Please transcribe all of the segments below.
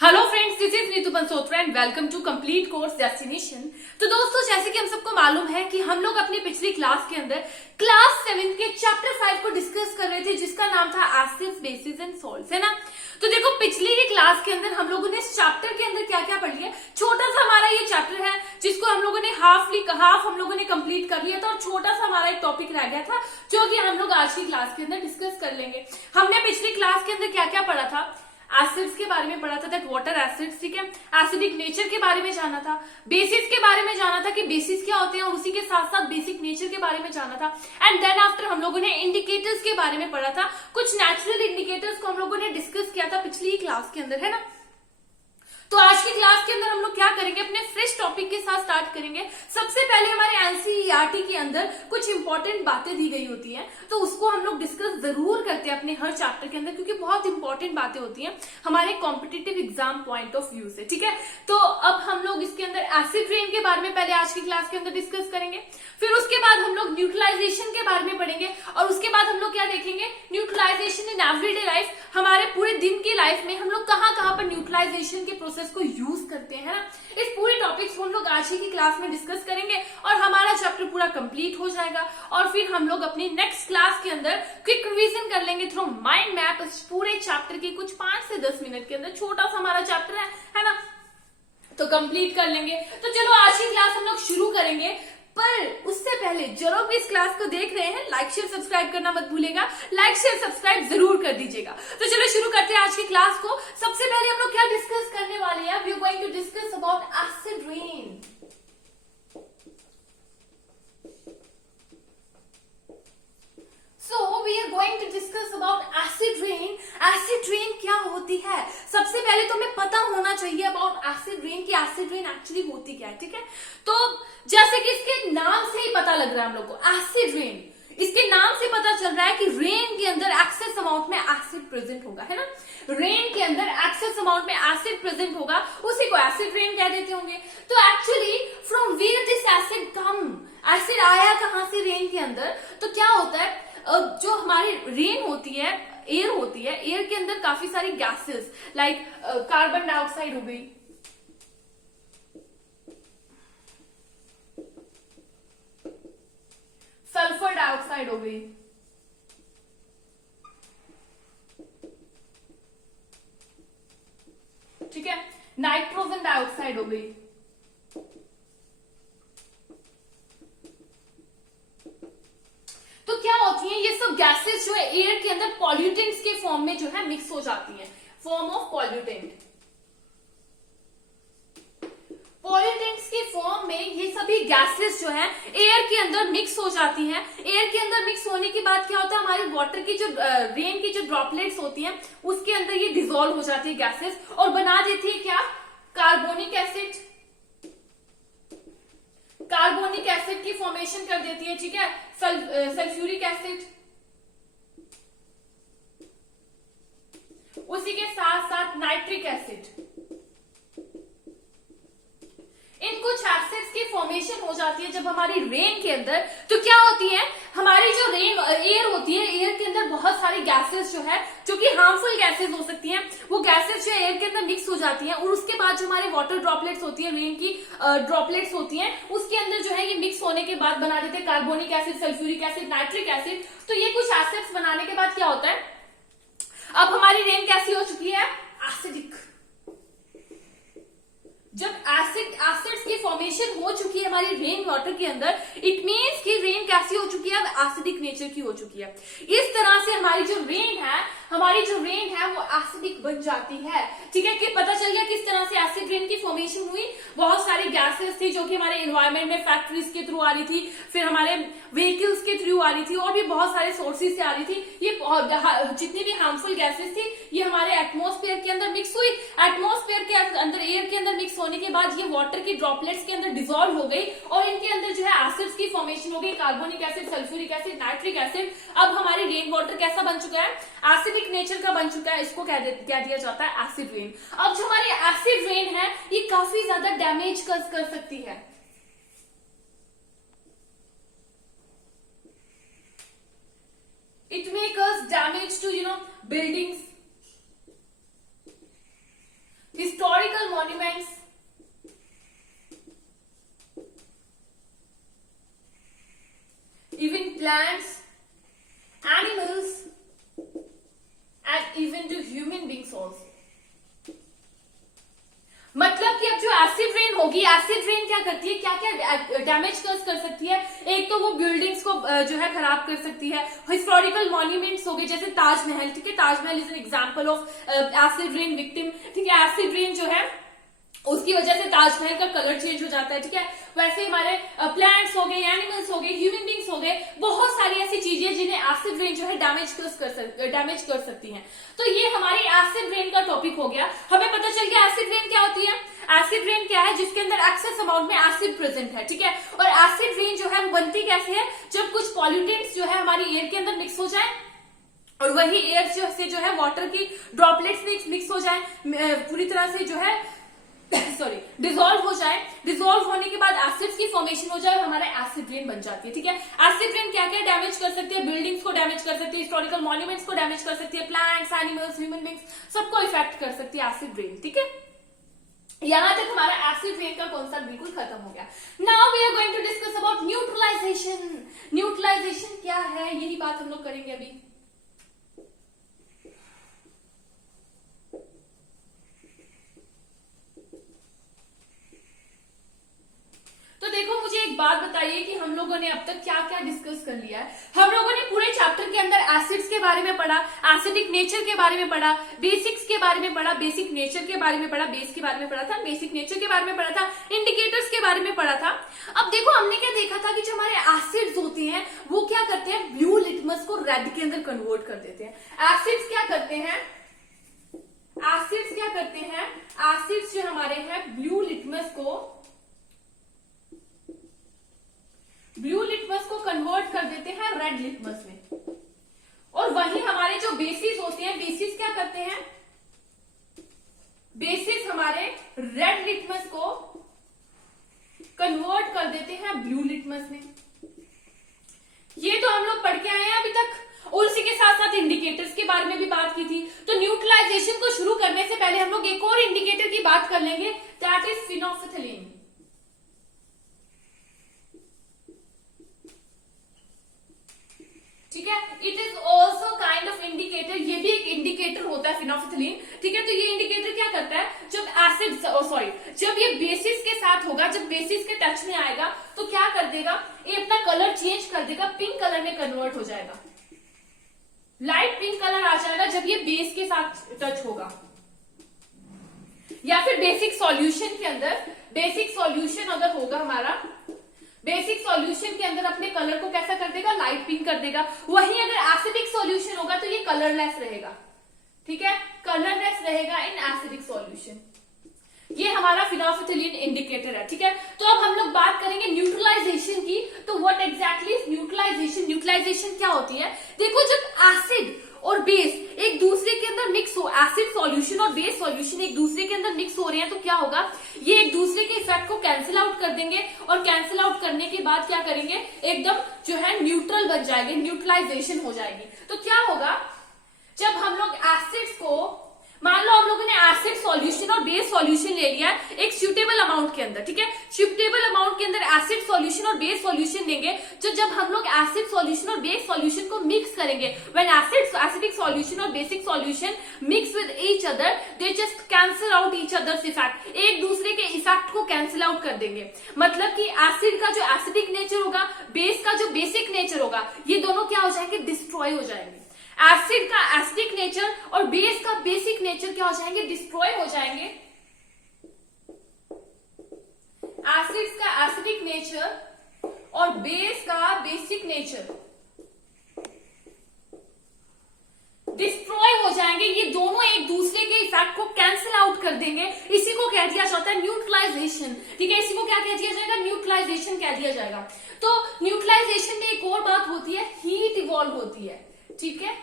Hello friends, this is Neetu Bansotra and welcome to complete course destination. तो दोस्तों, जैसे कि हम सबको मालूम है कि हम लोग अपनी पिछली क्लास के अंदर क्लास 7 के चैप्टर 5 को डिस्कस कर रहे थे, जिसका नाम था एसिड्स, बेसिस एंड सॉल्ट्स, है ना। तो देखो, पिछली की क्लास के अंदर हम लोगों ने इस चैप्टर के अंदर क्या क्या पढ़ लिया। छोटा सा हमारा ये चैप्टर है जिसको हम लोगों ने हाफ हम लोगों ने कंप्लीट कर लिया था, और छोटा सा हमारा एक टॉपिक रह गया था जो कि हम लोग आज की क्लास के अंदर डिस्कस कर लेंगे। हमने पिछली क्लास के अंदर क्या क्या पढ़ा था? एसिड्स के बारे में पढ़ा था, दैट वाटर एसिड्स, ठीक है। एसिडिक नेचर के बारे में जाना था, बेसिस के बारे में जाना था कि बेसिस क्या होते हैं, और उसी के साथ साथ बेसिक नेचर के बारे में जाना था। एंड देन आफ्टर हम लोगों ने इंडिकेटर्स के बारे में पढ़ा था। कुछ नेचुरल इंडिकेटर्स को हम लोगों ने डिस्कस किया था पिछली क्लास के अंदर, है ना। तो आज की क्लास के अंदर हम लोग क्या करेंगे, अपने फ्रेश टॉपिक के साथ स्टार्ट करेंगे। सबसे पहले हमारे एनसीईआरटी के अंदर कुछ इंपॉर्टेंट बातें दी गई होती हैं, तो उसको हम लोग डिस्कस जरूर करते हैं अपने हर चैप्टर के अंदर, क्योंकि बहुत इंपॉर्टेंट बातें होती हैं हमारे competitive exam point of view से, ठीक है। तो अब हम लोग इसके अंदर एसिड रेन के बारे में पहले आज की क्लास के अंदर डिस्कस करेंगे। फिर उसके बाद हम लोग न्यूट्रलाइजेशन के बारे में पढ़ेंगे, और उसके बाद हम लोग क्या देखेंगे, न्यूट्रलाइजेशन इन एवरीडे लाइफ। हमारे पूरे दिन की लाइफ में हम लोग कहाँ कहाँ पर न्यूट्रलाइजेशन के प्रोसेस को यूज करते हैं, ना। इस पूरे टॉपिक्स को हम लोग आज ही की क्लास में डिस्कस करेंगे, और हमारा चैप्टर पूरा कंप्लीट हो जाएगा। और फिर हम लोग अपनी नेक्स्ट क्लास के अंदर क्विक रिवीजन कर लेंगे थ्रू माइंड मैप, इस पूरे चैप्टर की कुछ 5 से 10 मिनट के अंदर। छोटा सा हमारा चैप्टर है ना, तो कंप्लीट कर लेंगे। तो चलो आज की क्लास हम लोग शुरू करेंगे, पर उससे पहले जो भी इस क्लास को देख रहे हैं, लाइक शेयर सब्सक्राइब करना मत भूलेगा। लाइक शेयर सब्सक्राइब जरूर कर दीजिएगा। तो चलो शुरू करते हैं आज की क्लास को। सबसे पहले हम लोग क्या डिस्कस करने वाले हैं, we are going to discuss about acid rain. So we are going to discuss about acid rain. Acid rain क्या होती है? सबसे पहले तो हमें पता होना चाहिए about acid rain कि acid rain actually होती क्या है, ठीक है। तो जैसे कि इसके नाम से ही पता लग रहा है हम लोग को, acid rain, इसके नाम से पता चल रहा है कि रेन के अंदर एक्सेस अमाउंट में एसिड प्रेजेंट होगा, है ना। रेन के अंदर एक्सेस अमाउंट में एसिड प्रेजेंट होगा, उसी को एसिड रेन कह देते होंगे। तो actually from where this acid come, acid आया कहां से रेन के अंदर? तो क्या होता है, जो हमारी रेन होती है, एयर होती है, एयर के अंदर काफी सारी गैसेस लाइक कार्बन डाइऑक्साइड हो गई, सल्फर डाइऑक्साइड हो गई, ठीक है, नाइट्रोजन डाइऑक्साइड हो गई, तो क्या होती है ये सब गैसेस जो है एयर के अंदर पॉल्यूटेंट्स के फॉर्म में जो है मिक्स हो जाती हैं, फॉर्म ऑफ पॉल्यूटेंट। पॉल्यूटेंट्स के फॉर्म में ये सभी गैसेस जो है एयर के अंदर मिक्स हो जाती हैं। एयर के अंदर मिक्स होने के बाद क्या होता है, हमारे वाटर की जो रेन की जो ड्रॉपलेट्स होती हैं उसके अंदर ये डिसॉल्व हो जाती है गैसेस, और बना देती है क्या, कार्बोनिक एसिड। कार्बोनिक एसिड की फॉर्मेशन कर देती है, ठीक है, सल्फ्यूरिक एसिड। उसी के साथ साथ नाइट्रिक एसिड। इन कुछ एसिड्स की फॉर्मेशन हो जाती है जब हमारी रेन के अंदर। तो क्या होती है, हमारी जो रेन एयर होती है, एयर के अंदर बहुत सारी गैसेस जो है, जो कि हार्मफुल गैसेस हो सकती हैं, वो गैसेस जो एयर के अंदर मिक्स हो जाती हैं, और उसके बाद जो हमारे वाटर ड्रॉपलेट्स होती है, रेन की ड्रॉपलेट्स होती हैं, उसके अंदर जो है ये मिक्स होने के बाद बना देते हैं carbonic acid, sulphuric acid, nitric acid. तो ये कुछ एसिड्स बनाने के बाद क्या होता है, अब हमारी रेन कैसी हो चुकी है, एसिडिक। जब एसिड्स की फॉर्मेशन हो चुकी है हमारी रेन वाटर के अंदर, इट मीन्स कि रेन कैसी हो चुकी है, एसिडिक नेचर की हो चुकी है। इस तरह से हमारी जो रेन है वो एसिडिक बन जाती है, ठीक है। कि पता चल गया किस तरह से एसिड रेन की फॉर्मेशन हुई। बहुत सारी गैसेस थी जो कि हमारे एनवायरमेंट में फैक्ट्रीज के थ्रू आ रही थी, फिर हमारे व्हीकल्स के थ्रू आ रही थी, और भी बहुत सारे सोर्सेज से आ रही थी। ये जितनी भी हार्मफुल गैसेस थी ये हमारे एटमॉस्फेयर के अंदर मिक्स हुई। एटमॉस्फेयर के अंदर, एयर के अंदर मिक्स होने के बाद ये वाटर की ड्रॉपलेट्स के अंदर डिसॉल्व हो गई, और इनके अंदर जो है एसिड्स की फॉर्मेशन हो गई, carbonic acid, sulphuric acid, nitric acid. अब हमारी रेन वाटर कैसा बन चुका है, एसिडिक नेचर का बन चुका है। इसको कह दिया जाता है एसिड रेन। अब जो हमारी एसिड रेन है ये काफी ज्यादा डैमेज कर सकती है। It may cause damage to buildings, historical monuments, even plants, animals, and even to human beings also. मतलब कि अब जो एसिड रेन होगी, एसिड रेन क्या करती है, क्या क्या डैमेज कर सकती है। एक तो वो बिल्डिंग्स को जो है खराब कर सकती है। हिस्टोरिकल मॉन्यूमेंट्स हो गए जैसे ताजमहल, ठीक है, Taj Mahal is an example of acid rain victim, ठीक है। एसिड रेन जो है उसकी वजह से ताजमहल का कलर चेंज हो जाता है, ठीक है। वैसे हमारे प्लांट्स हो गए, एनिमल्स हो गए, ह्यूमन बींग्स हो गए, बहुत सारी ऐसी चीजें जिन्हें एसिड रेन जो है डैमेज कर सकती हैं। तो ये हमारी एसिड रेन का टॉपिक हो गया। हमें पता चल गया एसिड रेन क्या होती है। एसिड रेन क्या है, जिसके अंदर एक्सेस अमाउंट में एसिड प्रेजेंट है, ठीक है। और एसिड रेन जो है बनती कैसे है, जब कुछ पॉल्यूटेंट्स जो है हमारी एयर के अंदर मिक्स हो जाए और वही एयर से जो है वाटर की ड्रॉपलेट्स मिक्स हो जाए, पूरी तरह से जो है सॉरी डिसॉल्व हो जाए। डिसॉल्व होने के बाद एसिड्स की फॉर्मेशन हो जाए और हमारा एसिड रेन बन जाती है, ठीक है। एसिड रेन क्या क्या डैमेज कर सकती है, बिल्डिंग्स को डैमेज कर सकती है, हिस्टोरिकल मॉन्यूमेंट्स को डैमेज कर सकती है, प्लांट्स, एनिमल्स, ह्यूमन बींग्स, सबको इफेक्ट कर सकती है एसिड रेन, ठीक है। यहां तक हमारा एसिड रेन का कॉन्सेप्ट बिल्कुल खत्म हो गया। Now we are going to discuss about neutralisation. Neutralisation क्या है, यही बात हम लोग करेंगे अभी। तो देखो मुझे एक बात बताइए कि हम लोगों ने अब तक क्या क्या डिस्कस कर लिया है। हम लोगों ने पूरे चैप्टर के अंदर एसिड्स के बारे में पढ़ा, एसिडिक नेचर के बारे में पढ़ा, बेसिक्स के बारे में पढ़ा, बेसिक नेचर के बारे में पढ़ा, बेस के बारे में पढ़ा था, बेसिक नेचर के बारे में पढ़ा था, इंडिकेटर्स के बारे में पढ़ा था। अब देखो हमने क्या देखा था कि जो हमारे एसिड्स होते हैं वो क्या करते हैं, ब्लू लिटमस को रेड के अंदर कन्वर्ट कर देते हैं। एसिड्स क्या करते हैं, एसिड्स जो हमारे हैं ब्लू लिटमस को कन्वर्ट कर देते हैं रेड लिटमस में। और वहीं हमारे जो बेसिस होते हैं, बेसिस क्या करते हैं, बेसिस हमारे रेड लिटमस को कन्वर्ट कर देते हैं ब्लू लिटमस में। ये तो हम लोग पढ़ के आए हैं अभी तक। और उसी के साथ साथ इंडिकेटर्स के बारे में भी बात की थी। तो न्यूट्रलाइजेशन को शुरू करने से पहले हम लोग एक और इंडिकेटर की बात कर लेंगे, दैट इज फिनोल्फथलीन। ठीक है, it is also kind of indicator, ये भी एक इंडिकेटर होता है फिनोल्फथलीन, ठीक है। तो ये इंडिकेटर क्या करता है, जब ये बेसिस के साथ होगा, जब बेसिस के टच में आएगा तो क्या कर देगा, ये अपना कलर चेंज कर देगा, पिंक कलर में कन्वर्ट हो जाएगा, लाइट पिंक कलर आ जाएगा जब ये बेस के साथ टच होगा। या फिर बेसिक सॉल्यूशन के अंदर, बेसिक सॉल्यूशन अगर होगा हमारा, बेसिक सॉल्यूशन के अंदर अपने कलर को कैसा कर देगा, लाइट पिंक कर देगा। वहीं अगर एसिडिक सॉल्यूशन होगा तो ये कलरलेस रहेगा, ठीक है, कलरलेस रहेगा इन एसिडिक सॉल्यूशन। ये हमारा फिनोल्फथलीन इंडिकेटर है, ठीक है। तो अब हम लोग बात करेंगे न्यूट्रलाइजेशन की। तो what exactly is neutralisation. Neutralisation क्या होती है, देखो जब एसिड और बेस एक दूसरे के अंदर मिक्स हो, एसिड सॉल्यूशन और बेस सॉल्यूशन एक दूसरे के अंदर मिक्स हो रहे हैं, तो क्या होगा, ये एक दूसरे के इफेक्ट को कैंसिल आउट कर देंगे और कैंसिल आउट करने के बाद क्या करेंगे, एकदम जो है न्यूट्रल बन जाएंगे, न्यूट्रलाइजेशन हो जाएगी। तो क्या होगा, जब हम लोग एसिड्स को, मान लो हम लोगों ने एसिड सॉल्यूशन और बेस सॉल्यूशन ले लिया एक सुटेबल अमाउंट के अंदर, ठीक है, सुटेबल अमाउंट के अंदर एसिड सॉल्यूशन और बेस सॉल्यूशन लेंगे। तो जब हम लोग एसिड सॉल्यूशन और बेस सॉल्यूशन को मिक्स करेंगे, व्हेन एसिडिक सॉल्यूशन और basic solution mix with each other, they just cancel out each others effect, एक दूसरे के इफेक्ट को कैंसिल आउट कर देंगे। मतलब कि एसिड का जो एसिडिक नेचर होगा, बेस का जो बेसिक नेचर होगा, ये दोनों क्या हो जाएंगे, डिस्ट्रॉय हो जाएंगे। एसिड का एसिडिक नेचर और बेस का बेसिक नेचर क्या हो जाएंगे, डिस्ट्रॉय हो जाएंगे। एसिड्स का एसिडिक नेचर और बेस का बेसिक नेचर डिस्ट्रॉय हो जाएंगे, ये दोनों एक दूसरे के इफेक्ट को कैंसिल आउट कर देंगे। इसी को कह दिया जाता है न्यूट्रलाइजेशन, ठीक है। इसी को क्या कह दिया जाएगा, न्यूट्रलाइजेशन कह दिया जाएगा। तो न्यूट्रलाइजेशन में एक और बात होती है, हीट इवॉल्व होती है, ठीक है।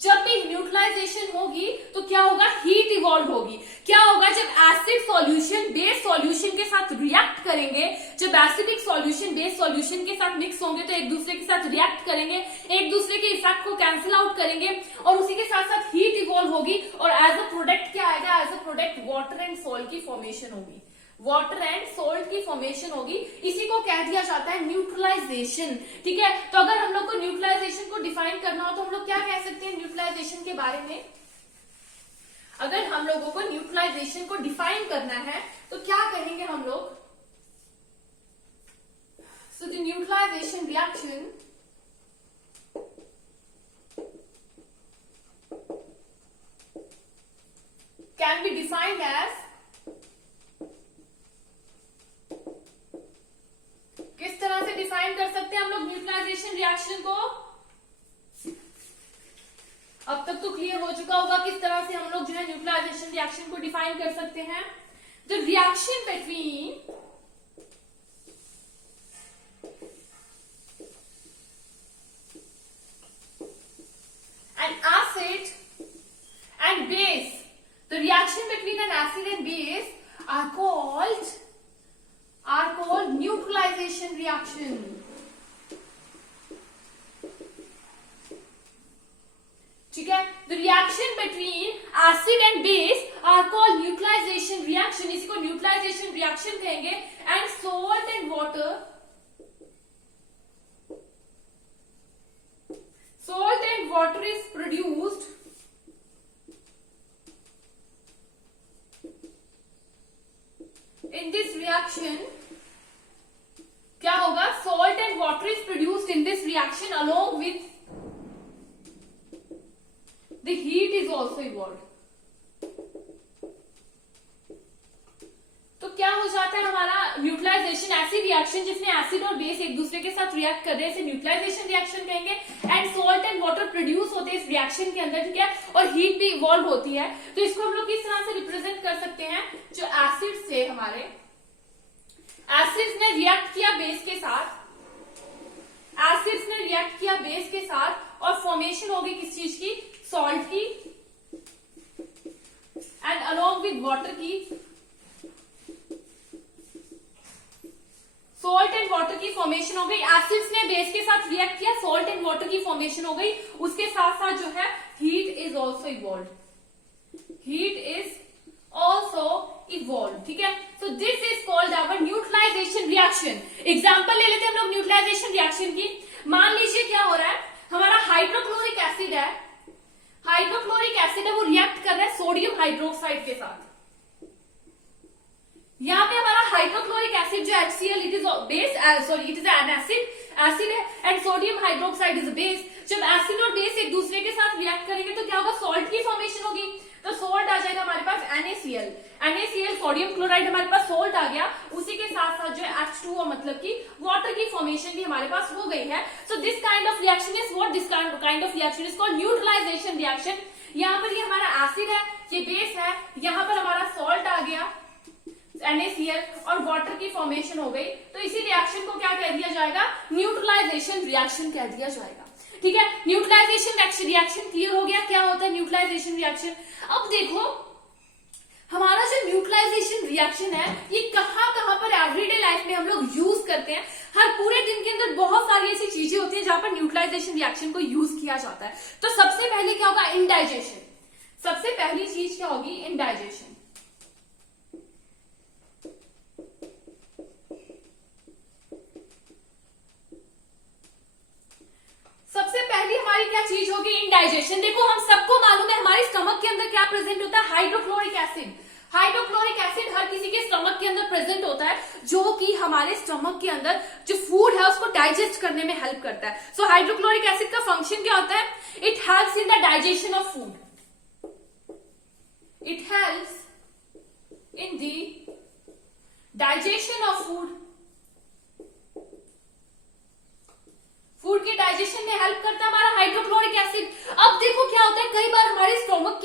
जब भी न्यूट्रलाइजेशन होगी तो क्या होगा, हीट इवॉल्व होगी। क्या होगा, जब एसिड सॉल्यूशन बेस सॉल्यूशन के साथ रिएक्ट करेंगे, जब एसिडिक सॉल्यूशन बेस सॉल्यूशन के साथ मिक्स होंगे तो एक दूसरे के साथ रिएक्ट करेंगे, एक दूसरे के इफेक्ट को कैंसिल आउट करेंगे और उसी के साथ साथ हीट इवॉल्व होगी और एज अ प्रोडक्ट क्या आएगा, as a product water and salt की फॉर्मेशन होगी, वाटर एंड सोल्ट की फॉर्मेशन होगी। इसी को कह दिया जाता है न्यूट्रलाइजेशन। ठीक है, तो अगर हम लोग को न्यूट्रलाइजेशन को डिफाइन करना हो तो हम लोग क्या कह सकते हैं न्यूट्रलाइजेशन के बारे में। अगर हम लोगों को न्यूट्रलाइजेशन को डिफाइन करना है तो क्या कहेंगे हम लोग, so the neutralisation reaction can be defined as, किस तरह से डिफाइन कर सकते हैं हम लोग न्यूट्रलाइजेशन रिएक्शन को। अब तक तो क्लियर हो चुका होगा किस तरह से हम लोग जो है न्यूट्रलाइजेशन रिएक्शन को डिफाइन कर सकते हैं। The reaction between an acid and base, the reaction between an acid and base are called neutralization reaction. ठीक है, the reaction between acid and base are called neutralization reaction, इसी को neutralization reaction कहेंगे। and salt and water is produced in this reaction। क्या होगा, salt and water is produced in this reaction along with the heat is also evolved। तो क्या हो जाता है हमारा न्यूट्रलाइजेशन, ऐसी रिएक्शन जिसमें एसिड और बेस एक दूसरे के साथ रिएक्ट कर रहे हैं, इसे न्यूट्रलाइजेशन रिएक्शन कहेंगे। And salt and water produce होते हैं इस रिएक्शन के अंदर, ठीक है, और हीट भी इवॉल्व होती है। तो इसको हम लोग किस तरह से रिप्रेजेंट कर सकते हैं, जो एसिड से हमारे एसिड्स ने रिएक्ट किया बेस के साथ, एसिड्स ने रिएक्ट किया बेस के साथ और फॉर्मेशन होगी किस चीज की, सॉल्ट की, एंड अलोंग विद वाटर की, सॉल्ट एंड वाटर की फॉर्मेशन हो गई। एसिड्स ने बेस के साथ रिएक्ट किया, सॉल्ट एंड वाटर की फॉर्मेशन हो गई, उसके साथ साथ जो है heat is also evolve, heat is also evolve. ठीक है, so this is called our neutralisation reaction. Example ले लेते हैं हम लोग न्यूट्रलाइजेशन रिएक्शन की। मान लीजिए क्या हो रहा है, हमारा हाइड्रोक्लोरिक एसिड है, हाइड्रोक्लोरिक एसिड है, वो रिएक्ट कर रहा है सोडियम हाइड्रोक्साइड के साथ। यहाँ पे हमारा हाइड्रोक्लोरिक एसिड जो HCl, it is base, sorry it is an acid है, and sodium hydroxide is base. जब एसिड और बेस एक दूसरे के साथ रिएक्ट करेंगे तो क्या होगा, सॉल्ट की फॉर्मेशन होगी। तो सॉल्ट आ जाएगा हमारे पास NaCl, सोडियम क्लोराइड, हमारे पास सॉल्ट आ गया, उसी के साथ साथ जो है H2O मतलब की वाटर की फॉर्मेशन भी हमारे पास हो गई है। So this kind of reaction is what, this kind of reaction is called neutralisation reaction. यहाँ पर ये हमारा एसिड है, ये बेस है, यहाँ पर हमारा सॉल्ट आ गया NaCl और वाटर की फॉर्मेशन हो गई। तो इसी रिएक्शन को क्या कह दिया जाएगा, न्यूट्रलाइजेशन रिएक्शन कह दिया जाएगा। ठीक है, न्यूट्रलाइजेशन रिएक्शन क्लियर हो गया, क्या होता है न्यूट्रलाइजेशन रिएक्शन। अब देखो हमारा जो न्यूट्रलाइजेशन रिएक्शन है ये कहाँ कहाँ पर एवरीडे लाइफ में हम लोग यूज करते हैं। हर पूरे दिन के अंदर बहुत सारी ऐसी चीजें होती हैं जहां पर न्यूट्रलाइजेशन रिएक्शन को यूज किया जाता है। तो सबसे पहले क्या होगा, इंडाइजेशन। सबसे पहली चीज क्या होगी, इंडाइजेशन। सबसे पहली हमारी क्या चीज होगी, इंडाइजेशन। देखो हम सबको मालूम है हमारे स्टमक के अंदर क्या प्रेजेंट होता है, हाइड्रोक्लोरिक एसिड। हाइड्रोक्लोरिक एसिड हर किसी के स्टमक के अंदर प्रेजेंट होता है, जो कि हमारे स्टमक के अंदर जो फूड है उसको डाइजेस्ट करने में हेल्प करता है। सो हाइड्रोक्लोरिक एसिड का फंक्शन क्या होता है, it helps in the digestion of food, it helps in the digestion of food. Food के डाइजेशन में हेल्प करता है हमारा हाइड्रोक्लोरिक एसिड। अब देखो क्या होता है, कई बार हमारे स्टमक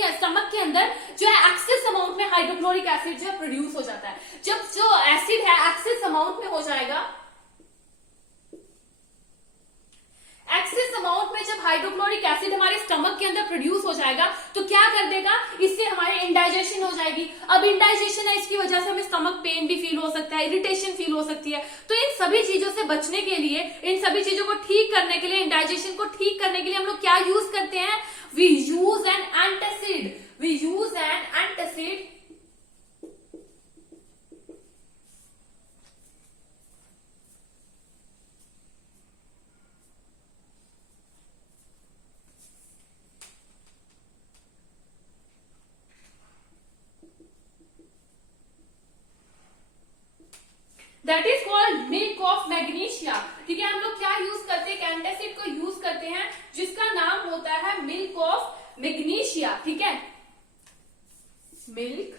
के अंदर जो है एक्सेस अमाउंट में हाइड्रोक्लोरिक एसिड जो है प्रोड्यूस हो जाता है। जब जो एसिड है एक्सेस अमाउंट में हो जाएगा, एक्सेस अमाउंट में जब हाइड्रोक्लोरिक एसिड हमारे स्टमक के अंदर प्रोड्यूस हो जाएगा तो क्या कर देगा, इससे हमारे इंडाइजेशन हो जाएगी। अब इंडाइजेशन है, इसकी वजह से हमें स्टमक पेन भी फील हो सकता है, इरिटेशन फील हो सकती है। तो इन सभी चीजों से बचने के लिए, इन सभी चीजों को ठीक करने के लिए, इंडाइजेशन को ठीक करने के लिए हम लोग क्या यूज करते हैं, we use an antacid, we use an antacid. That is called milk of magnesia. ठीक है, हम लोग क्या यूज करते हैं, एंटासिड को यूज करते हैं जिसका नाम होता है मिल्क ऑफ मैग्नीशिया। ठीक है, milk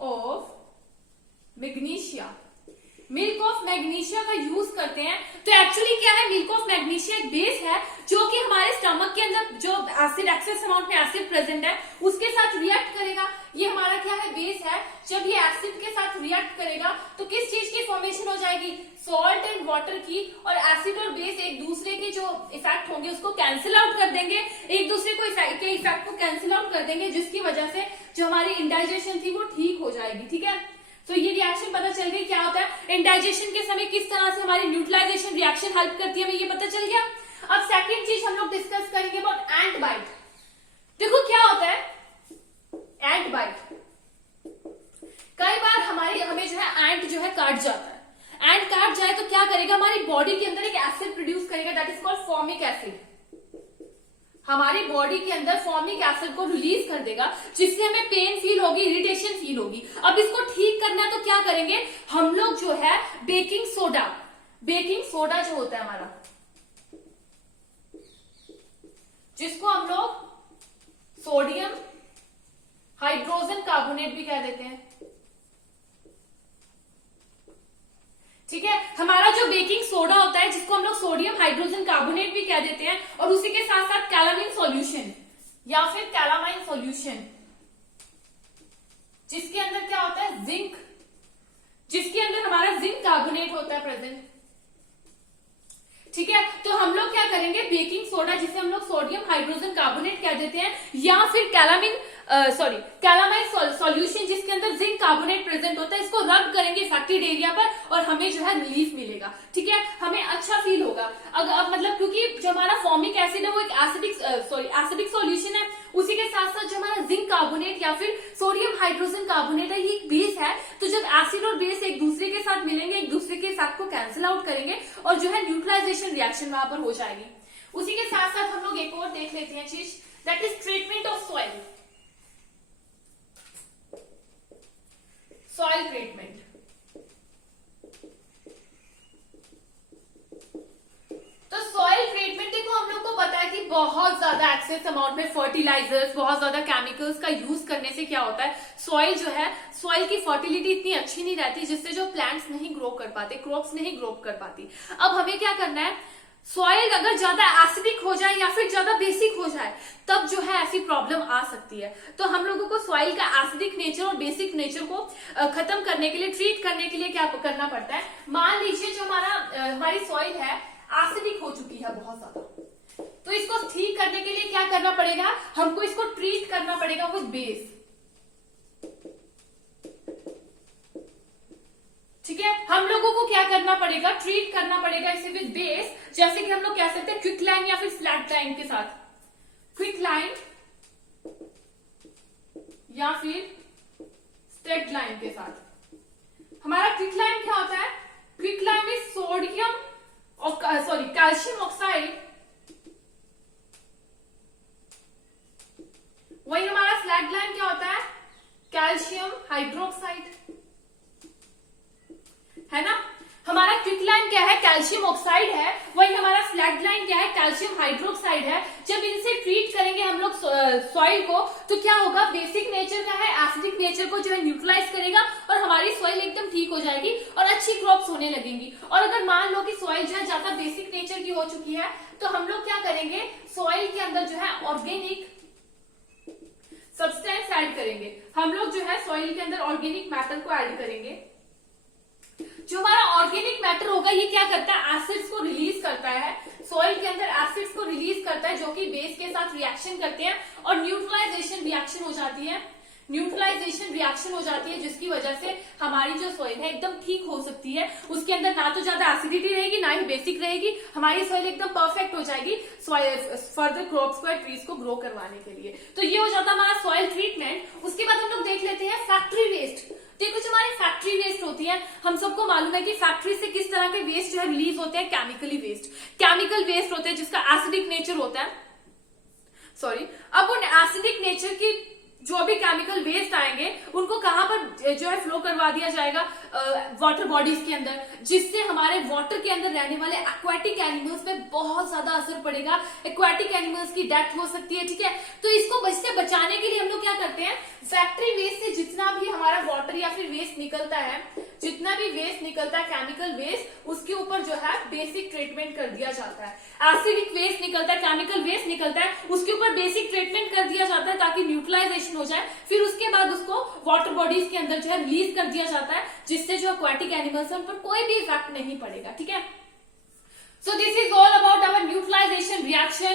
of magnesia, milk of magnesia का यूज करते हैं। तो एक्चुअली क्या है, मिल्क ऑफ मैग्नीशिया एक बेस है जो कि हमारे स्टमक के अंदर जो एसिड, एक्सेस अमाउंट में एसिड प्रेजेंट है उसके साथ रिएक्ट करेगा। ये हमारा क्या है, बेस है। जब ये एसिड के साथ रिएक्ट करेगा तो किस चीज की फॉर्मेशन हो जाएगी, सॉल्ट एंड वाटर की। और एसिड और बेस एक दूसरे के जो इफेक्ट होंगे उसको कैंसिल आउट कर देंगे, एक दूसरे को के इफेक्ट को कैंसिल आउट कर देंगे, जिसकी वजह से जो हमारी इंडाइजेशन थी वो ठीक हो जाएगी। ठीक है, तो ये रिएक्शन पता चल गई क्या होता है, इंडाइजेशन के समय किस तरह से हमारी न्यूट्रलाइजेशन रिएक्शन हेल्प करती है, हमें ये पता चल गया। अब सेकंड चीज हम लोग डिस्कस करेंगे अबाउट एंट बाइट। देखो क्या होता है एंट बाइट, कई बार हमें जो है एंट जो है काट जाता है। एंट काट जाए तो क्या करेगा, हमारी बॉडी के अंदर एक एसिड प्रोड्यूस करेगा, that is called formic acid. हमारी बॉडी के अंदर फॉर्मिक एसिड को रिलीज कर देगा, जिससे हमें पेन फील होगी, इरिटेशन फील होगी। अब इसको ठीक करना है तो क्या करेंगे हम लोग, जो है बेकिंग सोडा, बेकिंग सोडा जो होता है हमारा, जिसको हम लोग सोडियम हाइड्रोजन कार्बोनेट भी कह देते हैं। ठीक है, हमारा जो बेकिंग सोडा होता है जिसको हम लोग सोडियम हाइड्रोजन कार्बोनेट भी कह देते हैं, और उसी के साथ साथ कैलामीन सॉल्यूशन या फिर कैलामाइन सॉल्यूशन, जिसके अंदर क्या होता है, जिंक, जिसके अंदर हमारा जिंक कार्बोनेट होता है प्रेजेंट। ठीक है, तो हम लोग क्या करेंगे, बेकिंग सोडा जिसे हम लोग सोडियम हाइड्रोजन कार्बोनेट कह देते हैं, या फिर कैलामाइन सॉल्यूशन जिसके अंदर जिंक कार्बोनेट प्रेजेंट होता है, इसको रब करेंगे इफेक्टेड एरिया पर और हमें जो है रिलीफ मिलेगा। ठीक है, हमें अच्छा फील होगा। अब मतलब क्योंकि जो हमारा फॉर्मिक एसिड है वो एक एसिडिक सॉल्यूशन है, उसी के साथ साथ जो हमारा जिंक कार्बोनेट या फिर सोडियम हाइड्रोजन कार्बोनेट है, ये एक बेस है। तो जब एसिड और बेस एक दूसरे के साथ मिलेंगे, एक दूसरे के इफेक्ट को कैंसिल आउट करेंगे और जो है न्यूट्रलाइजेशन रिएक्शन वहां पर हो जाएगी। उसी के साथ साथ हम लोग एक और देख लेते हैं चीज, that is treatment of soil. Soil treatment, तो सॉइल ट्रीटमेंट देखो हम लोग को पता है कि बहुत ज्यादा एक्सेस अमाउंट में फर्टिलाइजर्स, बहुत ज्यादा केमिकल्स का यूज करने से क्या होता है, सॉइल जो है, सॉइल की फर्टिलिटी इतनी अच्छी नहीं रहती, जिससे जो प्लांट्स नहीं ग्रो कर पाते, क्रॉप्स नहीं ग्रो कर पाती। अब हमें क्या करना है, सॉइल अगर ज्यादा एसिडिक हो जाए या फिर ज्यादा बेसिक हो जाए तब जो है ऐसी प्रॉब्लम आ सकती है। तो हम लोगों को सॉइल का एसिडिक नेचर और बेसिक नेचर को खत्म करने के लिए, ट्रीट करने के लिए क्या करना पड़ता है, मान लीजिए जो हमारी सॉइल है एसिडिक हो चुकी है बहुत ज्यादा, तो इसको ठीक करने के लिए क्या करना पड़ेगा, हमको इसको ट्रीट करना पड़ेगा विद बेस। ठीक है, हम लोगों को क्या करना पड़ेगा, ट्रीट करना पड़ेगा इसे विद बेस। जैसे कि हम लोग कह सकते हैं क्विक लाइन या फिर फ्लैट लाइन के साथ, क्विक लाइन या फिर स्ट्रेट लाइन के साथ। हमारा क्विक लाइन क्या होता है, क्विक लाइन में सोडियम और कैल्शियम ऑक्साइड, वही हमारा फ्लैट लाइन क्या होता है, कैल्शियम हाइड्रोक्साइड, है ना। हमारा क्विक लाइन क्या है, कैल्शियम ऑक्साइड है, वही हमारा फ्लैट लाइन क्या है, कैल्शियम हाइड्रोक्साइड है। जब इनसे ट्रीट करेंगे हम लोग सॉइल को तो क्या होगा, बेसिक नेचर का है, एसिडिक नेचर को जो है न्यूट्रलाइज करेगा और हमारी सॉइल एकदम ठीक हो जाएगी और अच्छी क्रॉप्स होने लगेंगी। और अगर मान लो कि सॉइल जो है ज्यादा बेसिक नेचर की हो चुकी है तो हम लोग क्या करेंगे, सॉइल के अंदर जो है ऑर्गेनिक सब्सटेंस ऐड करेंगे। हम लोग जो है सॉइल के अंदर ऑर्गेनिक मैटर को ऐड करेंगे। जो हमारा ऑर्गेनिक मैटर होगा ये क्या करता है, एसिड्स को रिलीज करता है, सॉइल के अंदर एसिड्स को रिलीज करता है जो कि बेस के साथ रिएक्शन करते हैं और न्यूट्रलाइजेशन रिएक्शन हो जाती है, न्यूट्रलाइजेशन रिएक्शन हो जाती है, जिसकी वजह से हमारी जो सॉइल है एकदम ठीक हो सकती है। उसके अंदर ना तो ज्यादा एसिडिटी रहेगी ना ही बेसिक रहेगी, हमारी सॉइल एकदम परफेक्ट हो जाएगी फर्दर क्रॉप्स को, ट्रीज को ग्रो करवाने के लिए। तो ये हो जाता है हमारा सॉइल ट्रीटमेंट। उसके बाद हम लोग देख लेते हैं फैक्ट्री वेस्ट। तो कुछ हमारी फैक्ट्री वेस्ट होती है, हम सबको मालूम है कि फैक्ट्री से किस तरह के वेस्ट जो है रिलीज होते हैं, केमिकली वेस्ट, केमिकल वेस्ट होते हैं जिसका एसिडिक नेचर होता है। सॉरी, अब उन एसिडिक नेचर की जो भी केमिकल वेस्ट आएंगे उनको कहां पर जो है फ्लो करवा दिया जाएगा, वाटर बॉडीज के अंदर, जिससे हमारे वाटर के अंदर रहने वाले एक्वाटिक एनिमल्स पे बहुत ज्यादा असर पड़ेगा, एक्वाटिक एनिमल्स की डेथ हो सकती है। ठीक है, तो इसको बचाने के लिए हम लोग क्या करते हैं, फैक्ट्री वेस्ट से जितना भी हमारा वाटर या फिर वेस्ट निकलता है, जितना भी वेस्ट निकलता है केमिकल वेस्ट, उसके ऊपर जो है बेसिक ट्रीटमेंट कर दिया जाता है। एसिडिक वेस्ट निकलता है, केमिकल वेस्ट निकलता है, उसके ऊपर बेसिक ट्रीटमेंट कर दिया जाता है ताकि न्यूट्रलाइजेशन हो जाए। फिर उसके बाद उसको वाटर बॉडीज के अंदर जो है रिलीज कर दिया जाता है, जिससे जो एक्वाटिक एनिमल्स है उन पर कोई भी इफेक्ट नहीं पड़ेगा। ठीक है, so this is all about our neutralization reaction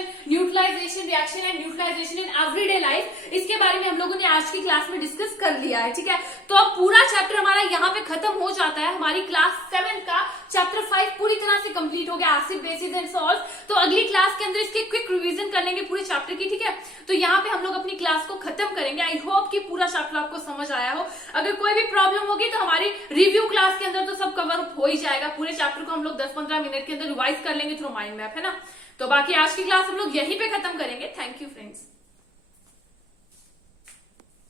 and neutralization in everyday life। इसके बारे में हम लोगों ने आज की क्लास में डिस्कस कर लिया है। ठीक है, तो अब पूरा चैप्टर हमारा यहाँ पे खत्म हो जाता है। हमारी क्लास 7 का चैप्टर 5 पूरी तरह से कंप्लीट हो गया, एसिड बेसिस एंड सॉल्ट। तो अगली क्लास के अंदर इसके क्विक रिवीजन कर लेंगे पूरे चैप्टर की। ठीक है, तो यहाँ पे हम लोग अपनी क्लास को खत्म करेंगे। आई होप कि पूरा चैप्टर आपको समझ आया हो। अगर कोई भी प्रॉब्लम होगी तो हमारी रिव्यू क्लास के अंदर तो सब कवर अप हो ही जाएगा। पूरे चैप्टर को हम लोग 10-15 मिनट के अंदर रिवाइज कर लेंगे थ्रू माइंड मैप, है ना। तो बाकी आज की क्लास हम लोग यहीं पे खत्म करेंगे। Thank you friends.